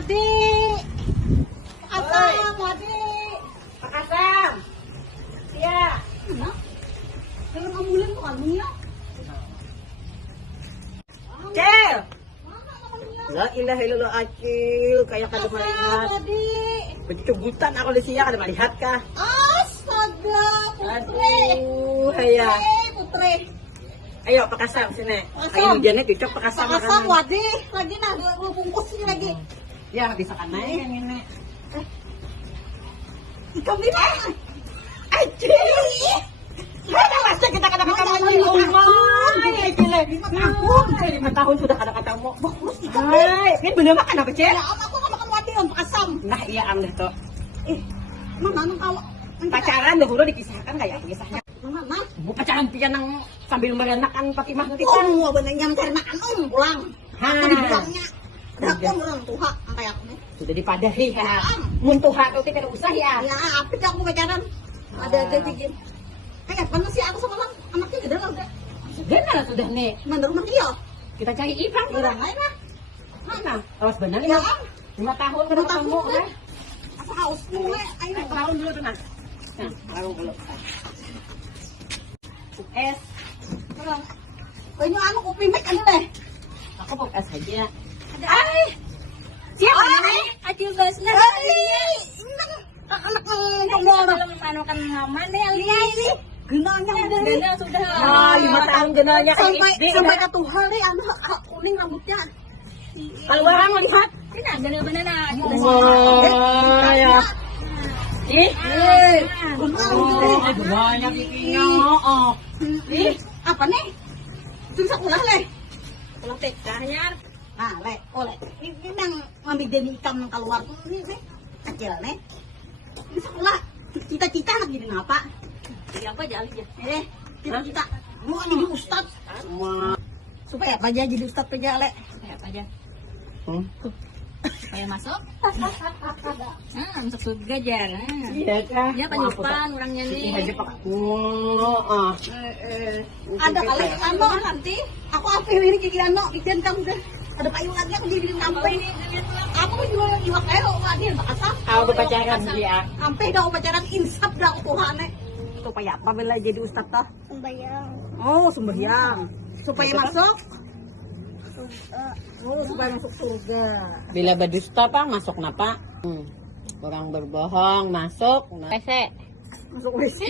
Wadi. Pakasam, Wadi. Pakasam. Iya. Mana? Dalam ambulan kok kamu ya? Cel. Mana namanya? La ilaha illallah Acil, kayak kada Pakasam, melihat. Wadi. Pencubutan aku di sini kada melihat kah? Astaga, putri. Aduh, haya. Putri. Ayo pakasam sini. Pakasam. Ayo jane cocok pakasam. Pakasam, makanan. Wadi. Lagi nah, dua bungkus ini lagi. Ya bisa kan naik ini. Ikaw din na. Acil. Kada basta kita kada ketemu di rumah. Acil. 5 tahun. 5 tahun sudah kada ketemu. Bagus, ikaw din. Hai, ini bener makan apa, Cel? Ya, ako ka makan Wadi yung pakasam. Nah, iya amdah to. Mama, anong kawa? Pacaran dahulu dipisahkan kayak kisahnya. Mama, Bu pacaran pian ng sambil merenakan Pak Imah nanti oh, mo ba nangyam karena anong pulang? Ha. Ako dibilangnya. Dako mo lang tuha ang kaya ko. Sudah dipadahi ha. Muntuha kau tidak usah ya. Ya, apit ako pacaran. Ada bigin. Kaya paano si ako sa mga anaknya gede lang. Sudah na sudah nih. Mandar man dia. Kita cari Ipang. Ira ngay na. Mana? Awas benar Ya, 5 tahun kada ketemu ha. Asa haus mo eh. Ay, Tahun dulu tuh nah. Nah, tahun dulu. Es. Kaya ano ko pimek ano eh. Aku pop es aja. Ay! Siapa Ay! namanya? Acil bas na. Ay! Anak ng pamora. Ano kan naman eh, Ali. Ginanya mo din. Ganda sudah. Ah, 5 tahun genalnya kayak Sampai SD. sampai ke tuhari ano kuning rambutnya. Keluaran mau lihat. Kena ganda benar na. Wah, ya. Ih. Oh, Banyak giginya. Oh. Ih, apa nih? Itu bisa ulah leh. Ulang tekahnya. Nah, leh, oleh. Ini yang ngambil demi ikan yang keluar tuh ini kecil nih. Bisa ulah. Cita-cita lagi di apa? Siapa aja Ali ya? Cita-cita mau jadi ustad. Wah. Supaya apa aja jadi ustad aja, leh. Siapa aja? Hmm. Supaya masuk. Masuk surga aja. Iya kah? Ya penyupan orangnya Ini nih. aja pakai. Oh. Ada kali ano nanti aku apa ini jadi ano bikin kamu deh. Ada payung lagi aku jadi sampai ini. Aku juga juga kayak Wadi bakasam. Aku berpacaran dia. Sampai dah pacaran insaf dah aku Tuhan supaya apa bela jadi ustad toh? Sembayang. Oh, sembahyang. Supaya masuk. Oh, supaya masuk surga. Bila berdusta pak masuk napa? Orang berbohong masuk. Pese. Masuk WC.